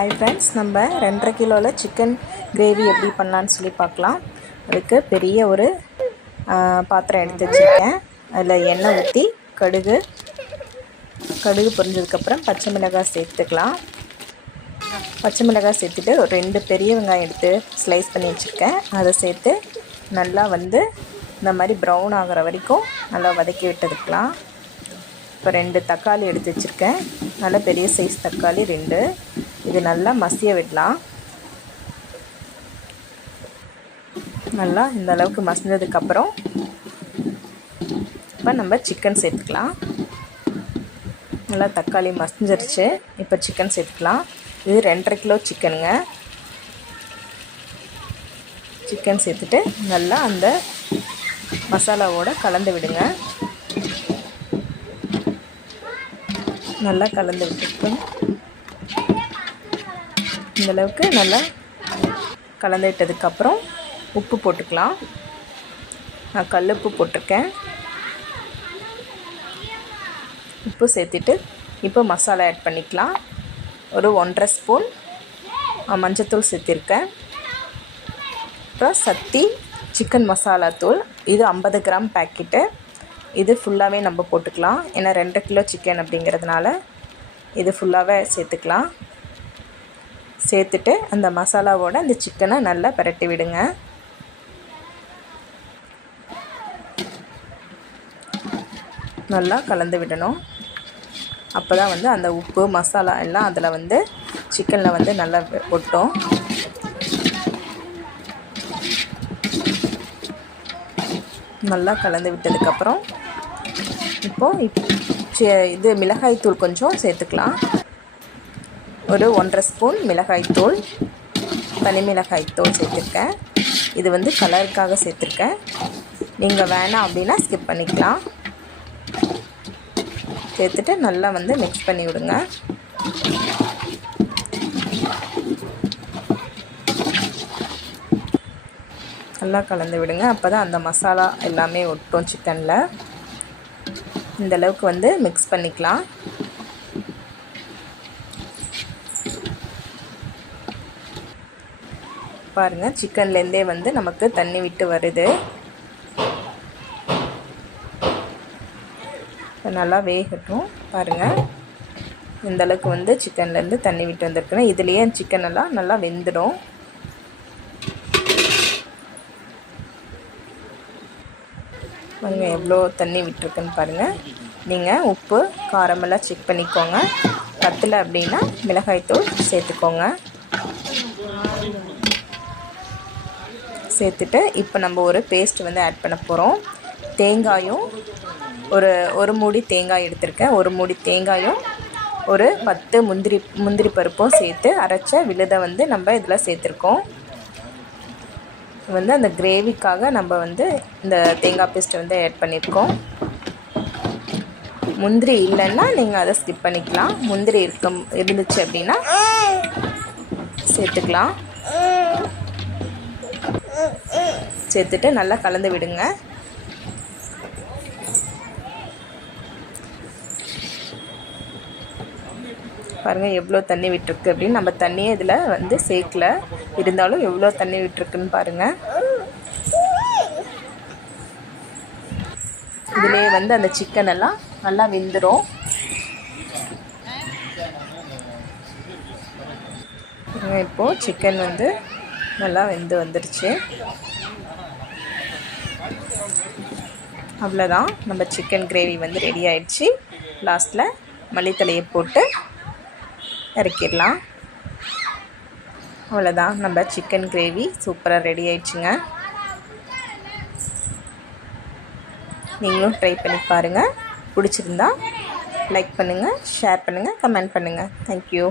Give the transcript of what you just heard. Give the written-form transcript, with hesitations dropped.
Hi friends, நம்ம 2.5 கிலோவில் chicken gravy எப்படி பண்ணலான்னு சொல்லி பார்க்கலாம். அதுக்கு பெரிய ஒரு பாத்திரம் எடுத்து வச்சுருக்கேன். அதில் எண்ணெய் ஊற்றி கடுகு பொரிஞ்சதுக்கப்புறம் பச்சை மிளகாய் சேர்த்துக்கலாம். பச்சை மிளகாய் சேர்த்துட்டு ஒரு 2 பெரிய வெங்காயம் எடுத்து ஸ்லைஸ் பண்ணி வச்சுருக்கேன். அதை சேர்த்து நல்லா இந்த மாதிரி ப்ரௌன் ஆகிற வரைக்கும் நல்லா வதக்கி விட்டுக்கலாம். இப்போ 2 தக்காளி எடுத்து வச்சுருக்கேன். நல்ல பெரிய சைஸ் தக்காளி 2. இது நல்லா மசிய விடலாம். நல்லா இந்த அளவுக்கு மசிஞ்சதுக்கப்புறம் இப்போ நம்ம சிக்கன் சேர்த்துக்கலாம். நல்லா தக்காளி மசிஞ்சிருச்சு. இப்போ சிக்கன் சேர்த்துக்கலாம். இது 2.5 கிலோ சிக்கனுங்க. சிக்கன் சேர்த்துட்டு நல்லா அந்த மசாலாவோடு கலந்து விடுங்க. நல்லா கலந்து விட்டுருக்கோம். இந்தளவுக்கு நல்லா கலந்து விட்டதுக்கப்புறம் உப்பு போட்டுக்கலாம். நான் கல் உப்பு போட்டிருக்கேன். உப்பு சேர்த்துட்டு இப்போ மசாலா ஆட் பண்ணிக்கலாம். ஒரு 1.5 ஸ்பூன் மஞ்சத்தூள் சேர்த்திருக்கேன். அப்புறம் சக்தி சிக்கன் மசாலா தூள், இது 50 கிராம் பேக்கெட்டு. இது ஃபுல்லாகவே நம்ம போட்டுக்கலாம். ஏன்னா 2 கிலோ சிக்கன் அப்படிங்கிறதுனால இது ஃபுல்லாகவே சேர்த்துக்கலாம். சேர்த்துட்டு அந்த மசாலாவோட அந்த சிக்கனை நல்லா பிரட்டி விடுங்க. நல்லா கலந்து விடணும். அப்போ தான் அந்த உப்பு மசாலா எல்லாம் அதில் சிக்கனில் நல்லா ஒட்டும். நல்லா கலந்து விட்டதுக்கப்புறம் இப்போது இது மிளகாய்த்தூள் கொஞ்சம் சேர்த்துக்கலாம். ஒரு 1.5 ஸ்பூன் மிளகாய்த்தூள், தனி மிளகாய்த்தூள் சேர்த்துருக்கேன். இது கலருக்காக சேர்த்துருக்கேன். நீங்கள் வேணாம் அப்படின்னா ஸ்கிப் பண்ணிக்கலாம். சேர்த்துட்டு நல்லா மிக்ஸ் பண்ணி விடுங்க. நல்லா கலந்து விடுங்க. அப்போ தான் அந்த மசாலா எல்லாமே ஒட்டும் சிக்கனில். இந்தளவுக்கு மிக்ஸ் பண்ணிக்கலாம். பாருங்கள், சிக்கன்லேருந்தே நமக்கு தண்ணி விட்டு வருது. நல்லா வேகட்டும். பாருங்கள், இந்தளவுக்கு சிக்கன்லேருந்து தண்ணி விட்டு வந்திருக்குன்னா இதுலேயே சிக்கன் எல்லாம் நல்லா வெந்துடும். எவ்வளோ தண்ணி விட்டுருக்குன்னு பாருங்கள். நீங்கள் உப்பு காரமெல்லாம் செக் பண்ணிக்கோங்க. பத்தலை அப்படின்னா மிளகாய்த்தூள் சேர்த்துக்கோங்க. சேர்த்துட்டு இப்போ நம்ம ஒரு பேஸ்ட் ஆட் பண்ண போகிறோம். தேங்காயும் ஒரு மூடி தேங்காய் எடுத்திருக்கேன். ஒரு மூடி தேங்காயும் ஒரு 10 முந்திரி பருப்பும் சேர்த்து அரைச்ச விழுதை நம்ம இதில் சேர்த்துருக்கோம். அந்த கிரேவிக்காக நம்ம இந்த தேங்காய் பேஸ்ட்டை ஆட் பண்ணியிருக்கோம். முந்திரி இல்லைன்னா நீங்கள் அதை ஸ்கிப் பண்ணிக்கலாம். முந்திரி இருந்துச்சு அப்படின்னா சேர்த்துக்கலாம். சேர்த்துட்டு நல்லா கலந்து விடுங்க. பாருங்கள் எவ்வளோ தண்ணி விட்டுருக்கு அப்படின்னு. நம்ம தண்ணியே இதில் சேர்க்கல, இருந்தாலும் எவ்வளோ தண்ணி விட்டுருக்குன்னு பாருங்கள். இதிலே அந்த சிக்கன் எல்லாம் நல்லா வெந்துடும். இப்போது சிக்கன் நல்லா வெந்து வந்துடுச்சு. அவ்வளோதான், நம்ம சிக்கன் கிரேவி ரெடி ஆயிடுச்சு. லாஸ்ட்டில் மல்லித்தலையை போட்டு இறக்கிடலாம். அவ்வளோதான், நம்ம சிக்கன் கிரேவி சூப்பராக ரெடி ஆயிடுச்சுங்க. நீங்களும் ட்ரை பண்ணி பாருங்கள். பிடிச்சிருந்தா லைக் பண்ணுங்கள், ஷேர் பண்ணுங்கள், கமெண்ட் பண்ணுங்கள். தேங்க்யூ.